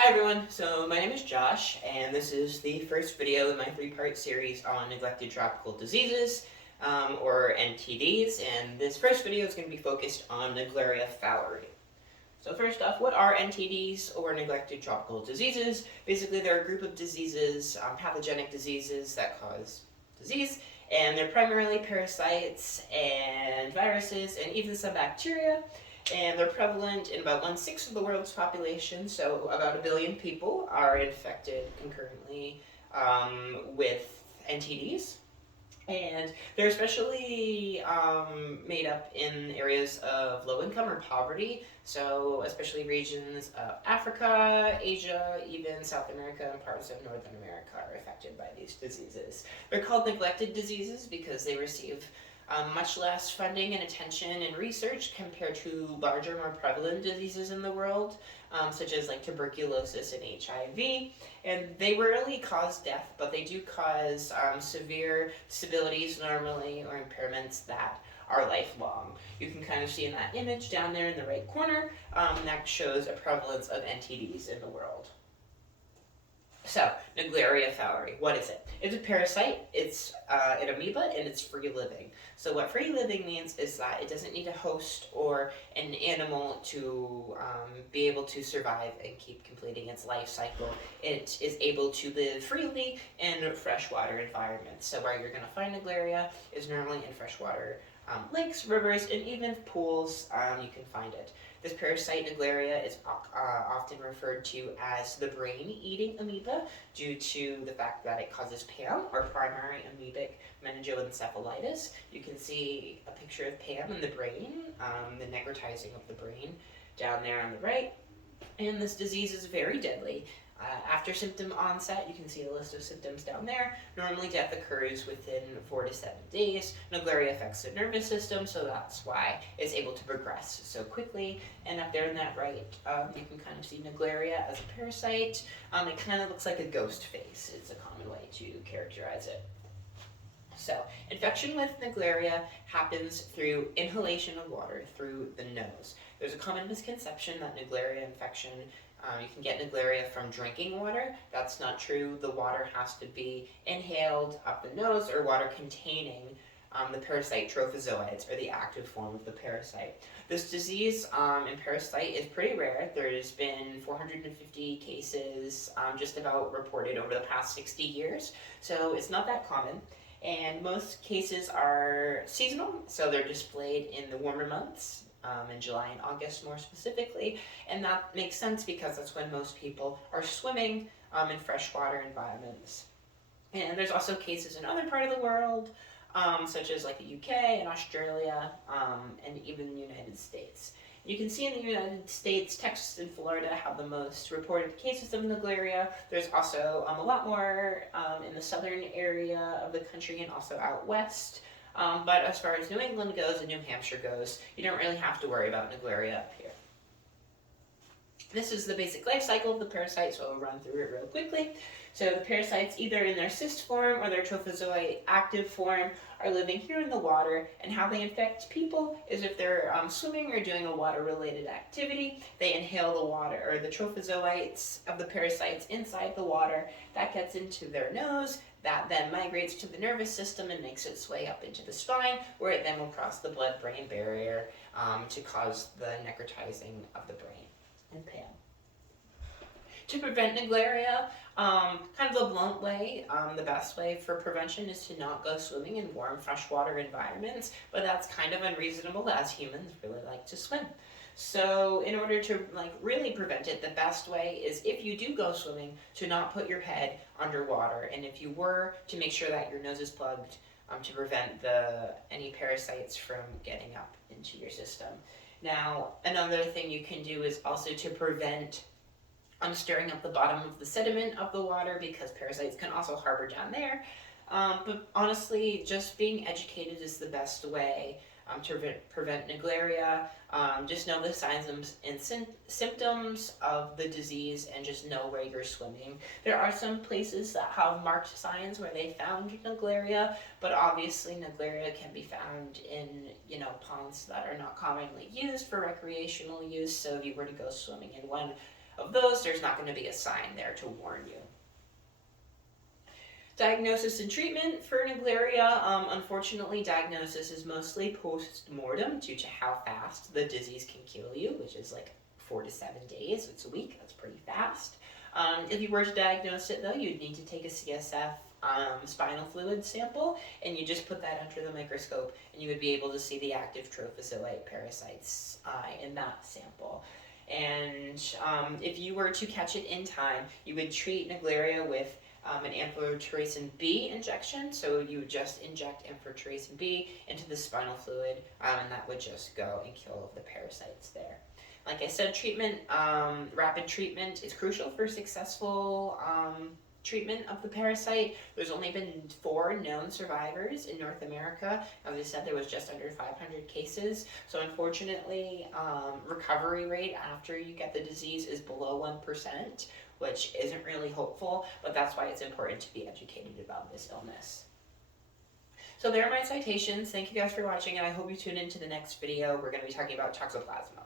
Hi everyone, so my name is Josh, and this is the first video in my three-part series on neglected tropical diseases, or NTDs, and this first video is going to be focused on Naegleria fowleri. So first off, what are NTDs, or neglected tropical diseases? Basically, they're a group of diseases, pathogenic diseases that cause disease, and they're primarily parasites and viruses and even some bacteria. And they're prevalent in about 1/6 of the world's population, so about 1 billion people are infected concurrently with NTDs. And they're especially made up in areas of low income or poverty, so especially regions of Africa, Asia, even South America, and parts of Northern America are affected by these diseases. They're called neglected diseases because they receive much less funding and attention and research compared to larger, more prevalent diseases in the world, such as like tuberculosis and HIV. And they rarely cause death, but they do cause severe disabilities normally, or impairments that are lifelong. You can kind of see in that image down there in the right corner, that shows a prevalence of NTDs in the world. So, Naegleria fowleri, what is it? It's a parasite, it's an amoeba, and it's free living. So what free living means is that it doesn't need a host or an animal to be able to survive and keep completing its life cycle. It is able to live freely in freshwater environments. So where you're going to find Naegleria is normally in freshwater lakes, rivers, and even pools. You can find it. This parasite, Naegleria, is often referred to as the brain-eating amoeba due to the fact that it causes PAM, or primary amoebic meningoencephalitis. You can see a picture of PAM in the brain, the necrotizing of the brain down there on the right. And this disease is very deadly. After symptom onset, you can see the list of symptoms down there. Normally death occurs within 4 to 7 days. Naegleria affects the nervous system, so that's why it's able to progress so quickly. And up there in that right, you can kind of see Naegleria as a parasite. It kind of looks like a ghost face. It's a common way to characterize it. So, infection with Naegleria happens through inhalation of water through the nose. There's a common misconception that Naegleria infection, you can get Naegleria from drinking water. That's not true. The water has to be inhaled up the nose, or water containing the parasite trophozoites, or the active form of the parasite. This disease and parasite is pretty rare. There's been 450 cases just about reported over the past 60 years, so it's not that common. And most cases are seasonal, so they're displayed in the warmer months, in July and August more specifically, and that makes sense because that's when most people are swimming in freshwater environments. And there's also cases in other parts of the world, such as like the UK and Australia, and even the United States. You can see in the United States, Texas and Florida have the most reported cases of Naegleria. There's also a lot more in the southern area of the country and also out west. But as far as New England goes and New Hampshire goes, you don't really have to worry about Naegleria up here. This is the basic life cycle of the parasite, so I'll run through it real quickly. So the parasites, either in their cyst form or their trophozoite active form, are living here in the water, and how they infect people is if they're swimming or doing a water-related activity, they inhale the water, or the trophozoites of the parasites inside the water. That gets into their nose, that then migrates to the nervous system and makes its way up into the spine, where it then will cross the blood-brain barrier to cause the necrotizing of the brain and PAM. To prevent Naegleria, kind of the blunt way, the best way for prevention is to not go swimming in warm freshwater environments, but that's kind of unreasonable as humans really like to swim. So in order to really prevent it, the best way is, if you do go swimming, to not put your head underwater, and if you were, to make sure that your nose is plugged to prevent any parasites from getting up into your system. Now, another thing you can do is also to prevent stirring up the bottom of the sediment of the water, because parasites can also harbor down there. But honestly, just being educated is the best way to prevent Naegleria. Just know the signs and symptoms of the disease, and just know where you're swimming. There are some places that have marked signs where they found Naegleria, but obviously Naegleria can be found in ponds that are not commonly used for recreational use. So if you were to go swimming in one of those, there's not going to be a sign there to warn you. Diagnosis and treatment for Naegleria. Unfortunately, diagnosis is mostly post-mortem due to how fast the disease can kill you, which is like 4 to 7 days. It's a week. That's pretty fast. If you were to diagnose it, though, you'd need to take a CSF spinal fluid sample, and you just put that under the microscope, and you would be able to see the active trophozoite parasites in that sample. And if you were to catch it in time, you would treat Naegleria with an amphotericin B injection. So you would just inject amphotericin B into the spinal fluid, and that would just go and kill all of the parasites there. Like I said, rapid treatment is crucial for successful treatment of the parasite. There's only been 4 known survivors in North America. As I said, there was just under 500 cases. So unfortunately, recovery rate after you get the disease is below 1%, which isn't really hopeful, but that's why it's important to be educated about this illness. So there are my citations. Thank you guys for watching, and I hope you tune into the next video. We're going to be talking about toxoplasma.